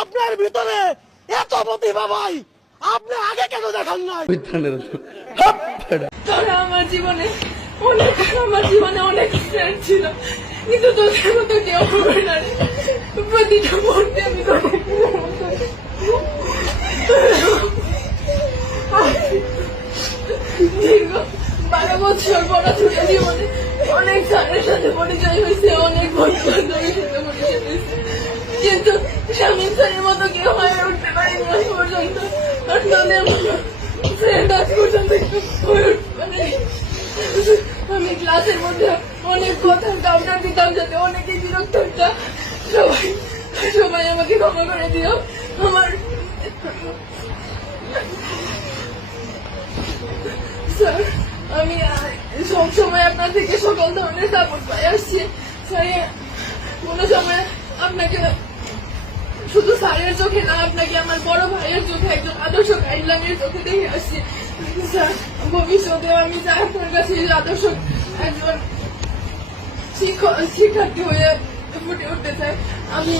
আপনার ভিতরে এত প্রতিভা ভাই, আপনি আগে কেন দেখান নাই? তোরা আমার জীবনে অনেক ফ্রেন্ড ছিল, কিন্তু তোদের মতো কেউ হবে না রে। প্রতিটা মুহূর্তে আমি তোদের দীর্ঘ 12 বছর পড়াশোনা জীবনে অনেক স্যারের সাথে পরিচয় হয়েছে, অনেক বন্ধু বান্ধবের সাথে পরিচয় হয়েছে, কিন্তু শামীম স্যারের মতো কেউ হয়ে উঠতে পারিনি আজ পর্যন্ত। আর তোদের ফ্রেন্ড আজ পর্যন্ত হয়ে উঠতে পারেনি। আমি ক্লাসের মধ্যে অনেক কথার কাউন্টার দিতাম যাতে অনেকে বিরক্ত হতো। সবাই আমাকে ক্ষমা করে দিও। আমার স্যার, আমি সবসময় আপনার থেকে সকল ধরনের সাপোর্ট পাই আসছি। স্যার, কোনো সময় আপনাকে শুধু স্যারের চোখে না, আপনাকে আমার বড় ভাইয়ের চোখে, একজন আদর্শ গাইডলাইনের চোখে দেখে আসছি। স্যার, ভবিষ্যতে আমি চাই আপনার কাছে আদর্শ একজন শিক্ষার্থী হয়ে ফুটে উঠতে চাই। আমি